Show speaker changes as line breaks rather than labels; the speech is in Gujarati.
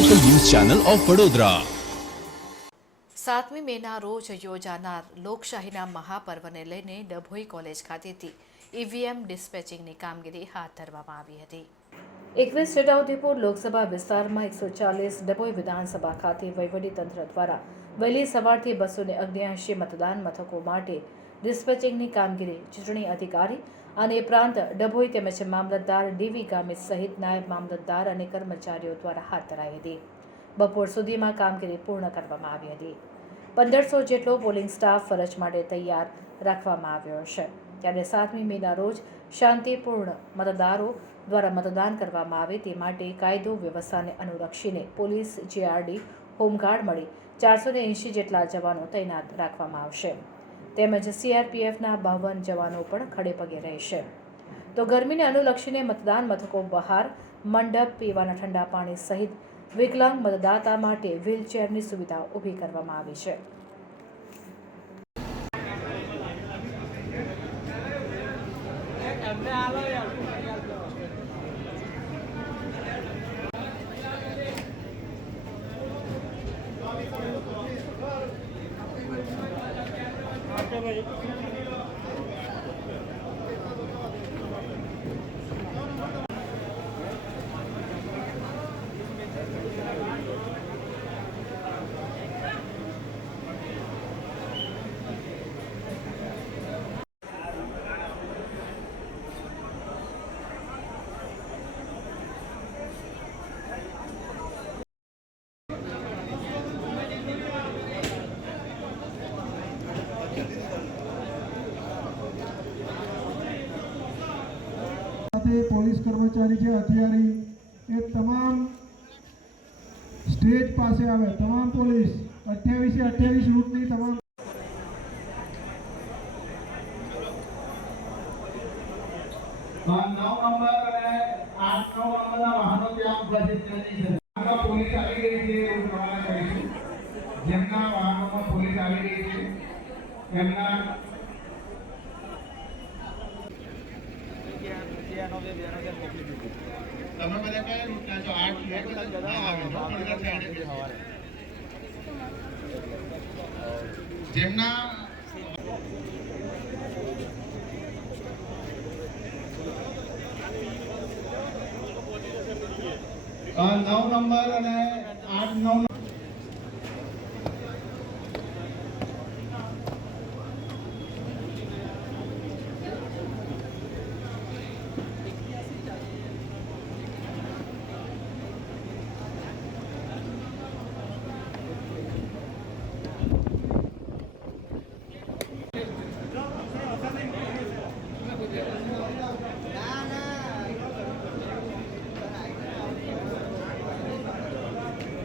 ચેનલ ઓફ વડોદરા
સાતમી મેના રોજ યોજાનાર લોકશાહીના મહાપર્વને લઈને ડભોઈ કોલેજ ખાતેથી ઈવીએમ ડિસ્પેચિંગની કામગીરી હાથ ધરવામાં આવી હતી. એકવીસ છોટાઉદેપુર લોકસભા વિસ્તારમાં એકસો ચાલીસ ડભોઈ વિધાનસભા ખાતે વહીવટીતંત્ર દ્વારા વહેલી સવારથી બસો ને અગ્નિયાસી મતદાન મથકો માટે ડિસ્પેચિંગની કામગીરી ચૂંટણી અધિકારી અને ઉપરાંત ડભોઈ તેમજ મામલતદાર ડીવી ગામિત સહિત નાયબ મામલતદાર અને કર્મચારીઓ દ્વારા હાથ ધરાઈ હતી. બપોર સુધીમાં કામગીરી પૂર્ણ કરવામાં આવી હતી. પંદરસો જેટલો પોલિંગ સ્ટાફ ફરજ માટે તૈયાર રાખવામાં આવ્યો છે. ત્યારે સાતમી મેના રોજ શાંતિપૂર્ણ મતદારો દ્વારા મતદાન કરવામાં આવે તે માટે કાયદો વ્યવસ્થાને અનુલક્ષીને પોલીસ, જીઆરડી, હોમગાર્ડ મળી ચારસો એંશી જેટલા જવાનો તૈનાત રાખવામાં આવશે. તેમજ સીઆરપીએફના બાવન જવાનો પણ ખડેપગે રહેશે. તો ગરમીને અનુલક્ષીને મતદાન મથકો બહાર, મંડપ, પીવાના ઠંડા પાણી સહિત વિકલાંગ મતદાતા માટે વ્હીલચેરની સુવિધા ઊભી કરવામાં આવી છે. Até.
સાથે પોલીસ કર્મચારી છે હથિયારી એ તમામ સ્ટેજ પાસે આવે, તમામ પોલીસ, અઠ્યાવીસે અઠ્યાવીસ રૂટની તમામ
વાહનો ત્યાં પોલીસ જેમના વાહનોમાં પોલીસ આવી રહી છે, એમના તમે બધા કયા રૂટના છો? આઠ બે બધા જેમના નવ નંબર અને આઠ નવ